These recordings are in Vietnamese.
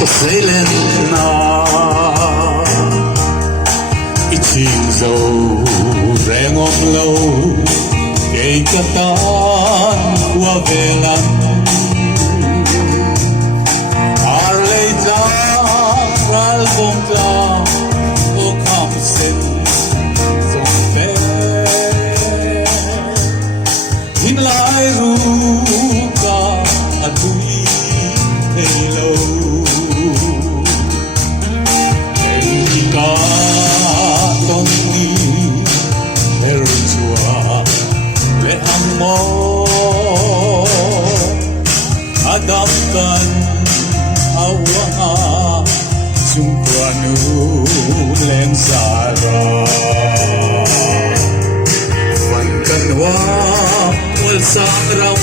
có dây lên na ít chim dầu rẽ ngom lâu cây cát tan qua về lắm arley ta ral bông ta ô kham sen dòng bé hin lại ru ca adui thấy lâu em ca con đi theo chùa lệ ăn mò adaptan awang sumpuanu leng sara van kanwa wal sakram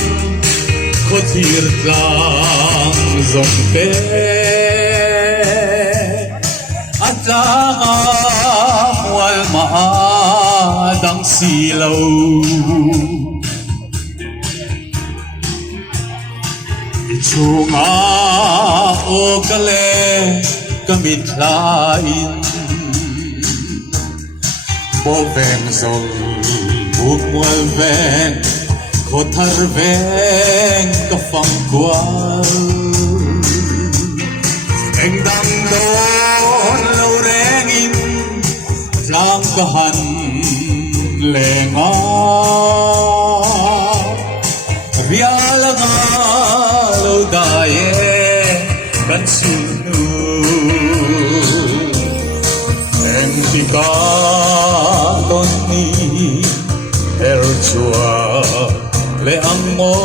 khothir tlang zong pe atanga wal ma dang silo chunga o kale kamit lain bo ven zol buk mual ven ko thar ven ka phang kwal eng dang don lo reng in lang ka han lenga riala nga lo daye kan sunu en tika ton ni er chua le ang mo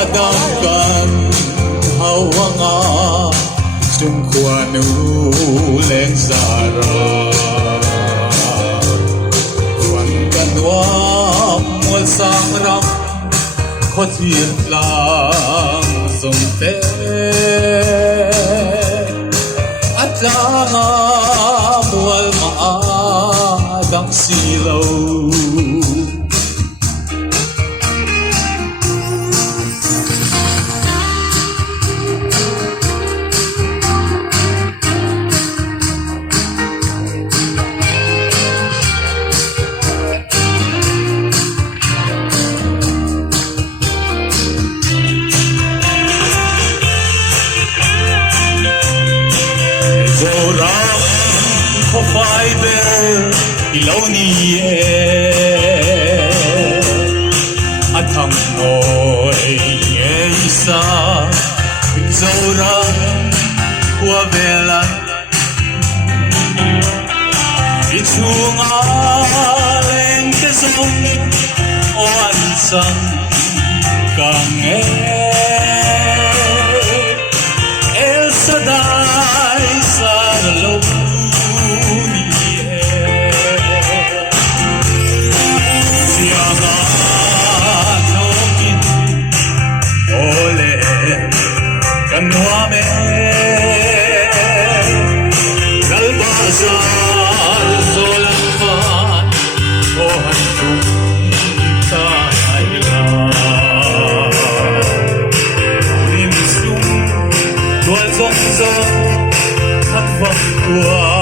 adam kan hawanga sungkwanu leng zara wan kanwa mol sang ram khothir lang zong te atanga mual ma dang silo Zoram ko fiber iloni atam noi isa zoram ko vela ichunga leng ke zong oan sang kang El Shaddai Hãy subscribe cho kênh Ghiền Mì Gõ để không bỏ lỡ